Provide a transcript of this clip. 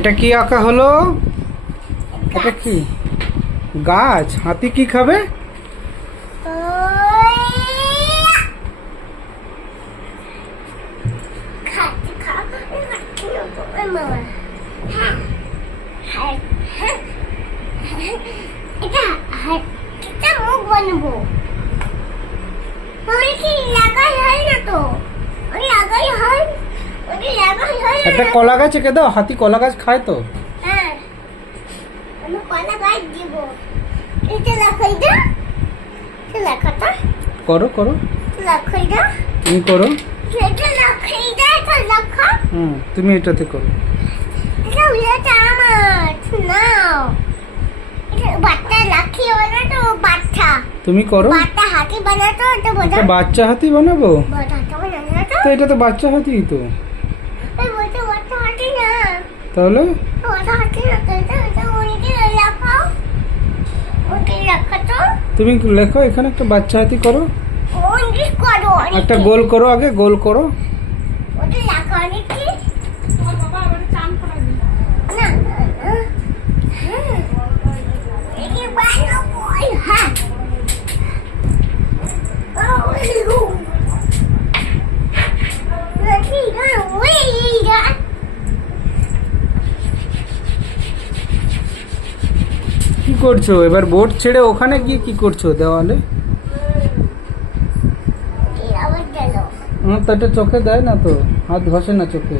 এটা কি আঁকা হলো? এটা কি গাছ? হাতি কি খাবে? একটা কলা গাছ এঁকে দাও, হাতি কলা গাছ খায় তো। করো করো, তুমি করো। তুমি এটাতে করো। তুমি করো। এটা বাচ্চা হাতি বানাবো তো, এটা তো বাচ্চা হাতি তো। তাহলে তুমি লেখো, এখানে একটা বাচ্চা হাতি করো, একটা গোল করো, আগে গোল করো। কি করছো এবার? বোর্ড ছেড়ে ওখানে গিয়ে কি করছো দেওয়ালে? তো এটা চোখে দেয় না তো, হাত ঘষে না চোখে।